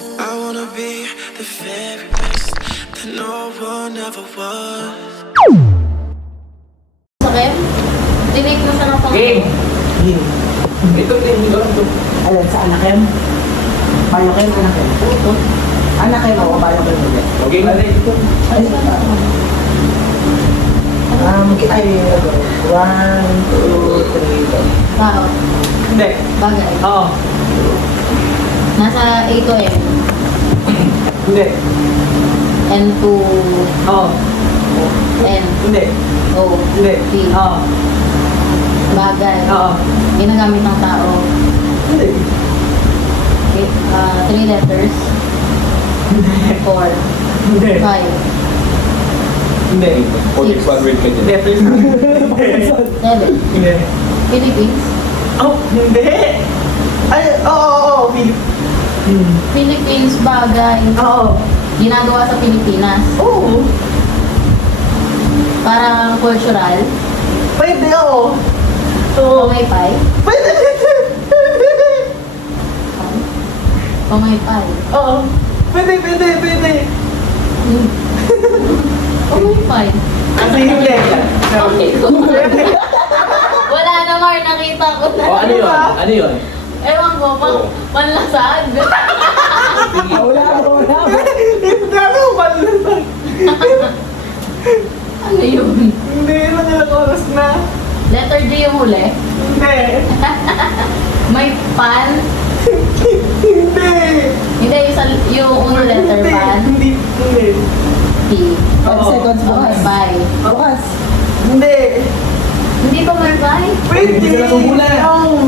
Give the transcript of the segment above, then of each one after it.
I wanna be the very best that no one ever was. Sakit? Tinake mo siya ng Game! Game. Ito, ito. Alin, sa anakin? Bayokin, anakin. Ito. Anakin o bayokin ulit. Okay na rin. Ay, ay, 1, 2, 3, go. Tao. Hindi. Bagay. Oo. Nasa A to M. Hindi. N to Oo. N. Hindi. O. Hindi. P. Oo. Bagay. Oo. Ginagamit ng tao. Hindi. Okay. 3 letters. 4. Hindi. 5. Hindi. Six. One word ka dyan. Hindi. 7. Hindi. Philippines. Oh, hindi. Ay, oo. Philippines bagay. Oo. Ginagawa sa Pilipinas. Oo. Parang cultural. Pwede, oo. Oo. Pamaypay. Pwede. Pamaypay. Oo. Pwede. Pamaypay. Kasi hindi. Okay. Wala na, Mar. Nakita ko na. Oh, ano yun? Ano yun? Ewan ko, panlasad. Wala. Hindi ako malasag. Ano yun? Hindi, ilang oras na. Letter D yung huli. Hindi. May pan. Hindi. Hindi, yung unang letter pan. Hindi. T. 5 seconds bukas. Pamaypay. Bukas. Hindi. Hindi pamaypay? Pwede. Hindi sila sumula. Oo.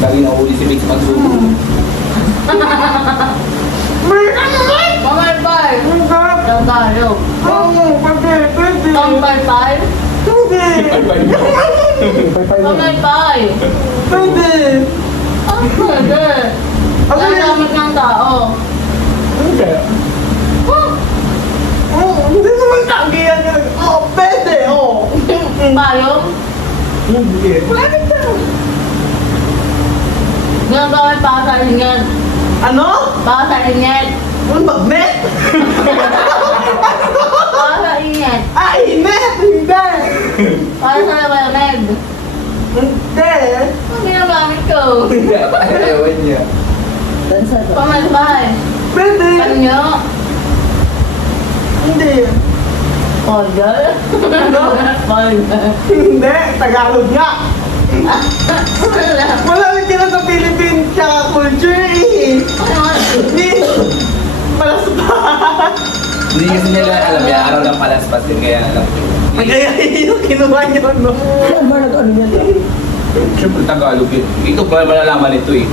Lagi na uli si Mix magsubo. Pamaypay. Tagalog. Oo, pwede. Pamaypay. Hindi. Pamaypay. Pwede. Ang pwede. Gagamit ng tao. Hindi. Huh? Hindi naman kagiyan yun. Oo, pwede. Oo. Payong. Hindi. Pwede. Ginagamit para sa ingat. Ano? Para sa ingat. Ang magnet? Para sa ingat. Ah, init! Hindi! Para sa lamig. Hindi! Ang ginagamit ko. Ewan niya. Pamaypay. Pwede! Panyo. Hindi! Polgal. Ano? Polgal. Hindi! Tagalog nga! Wala rin ka sa Philippines tsaka culture eh! Hindi! Malaspas! Hindi kasi nila alam yan. Araw ng palaspas din kaya alam ko. Kaya yung kinuha niyo, no? Ano ba nag-ano yan? Siyempre Tagalog yun. Ito pa malalaman ito eh.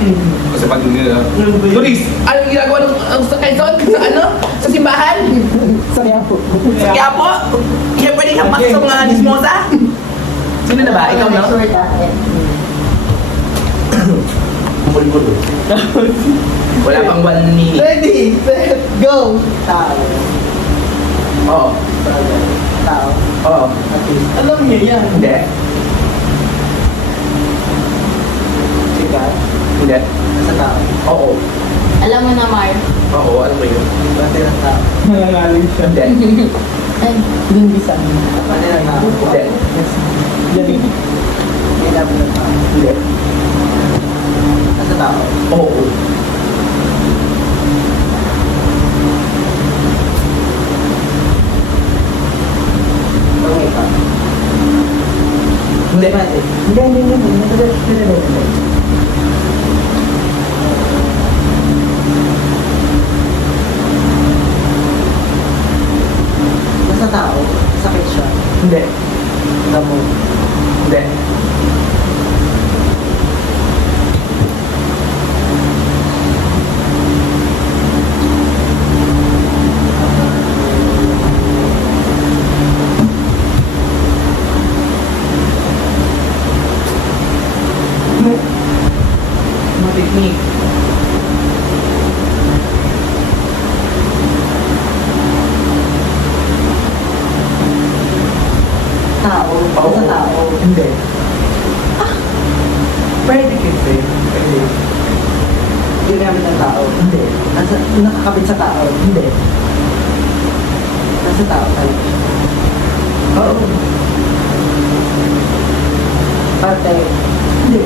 Kasi pag nila... Turis! Anong ginagawa ng sa Quezon? Sa ano? Sa simbahan? Sa Quiapo. Sa Quiapo? Kaya pwede kang pasok sa mga dismosa? Sino na ba? Ikaw na? Sure dahil. Bul-bul. Wala pang 1 minute. Ready, set, go! Tao. Oo. Tao. Oo. Alam niya yan. Hindi. Sikat. Hindi. Sa tao. Oo. Alam mo na, Mar. Oo, alam mo yun. Bante ng tao. Nangangaling siya. Hindi. Ay, Lingbisan. Bante ng tao. Hindi. Yan. Kailangan ng tao. Hindi. Sa tao. Oo. Pamaypay. Hindi. Hindi. Nasa tao, sakit siya. Hindi. Damo. Hindi. tao. Hindi. Nakakabit sa tao. Hindi. Nasa tao tayo. Oo. Parte. Hindi.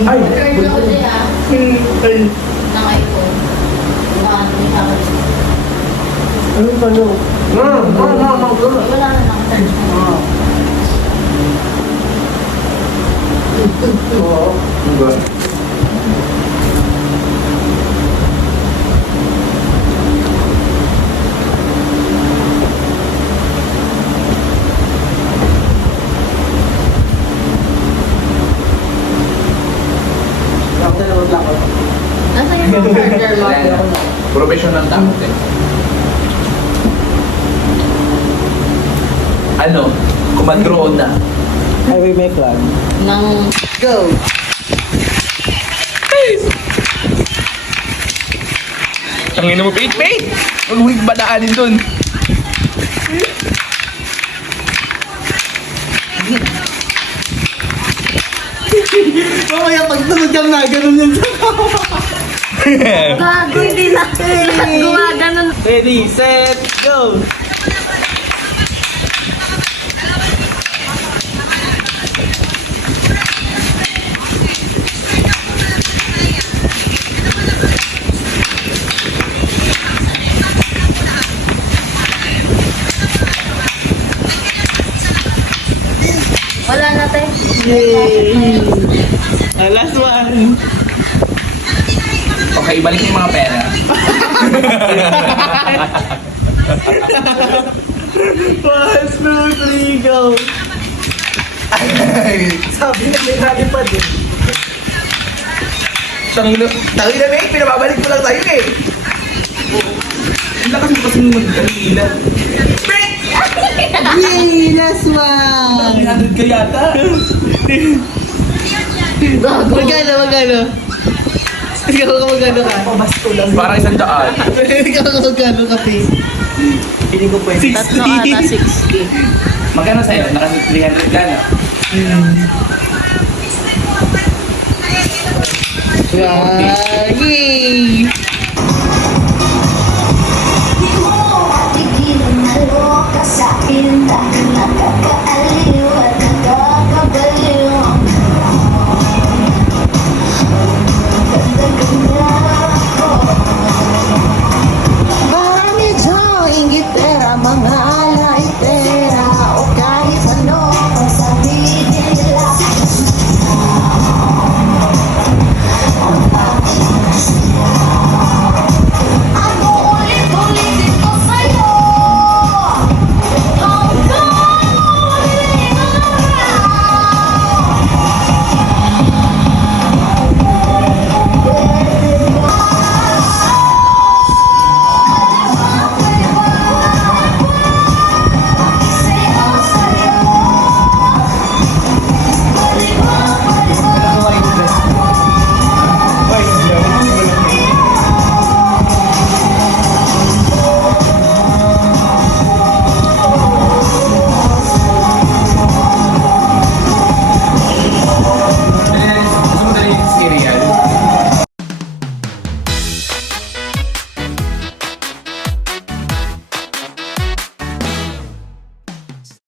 Ay, Third ko siya. Nakay ko. Ano ni Kakay? ano ba no? Wala na nakasearch mo. Oo. Diba? Ako dalawang lang ako. Nasa yung charger mo? Wala na. Professional takot eh. Ano? Kumadroon na. Highway may plan. Nang Go! Tangin mo, Pete! Huwag mo badaanin dun. Mamaya pag sunod kang na, ganun yun sa gago, hindi na. Lahat gumaganon. Ready, set, go! Wala na, te. Yay! Last one! Okay, ibalik yung mga pera. 1, 2, 3, go! Sabi na may nalipad eh. Tangin na, Pete! Pinababalik mo lang tayo eh! Ang lakas mo kasi mag-alila. Pete! Yay! Last one! 300 ka yata. Magkano? Ikaw ka magkano ka? Parang 100. Ikaw ka magkano ka, Pete? Hindi ko pwede. Tatlo ata, 60. Magkano sa'yo? Naka 300 ka na. Yay!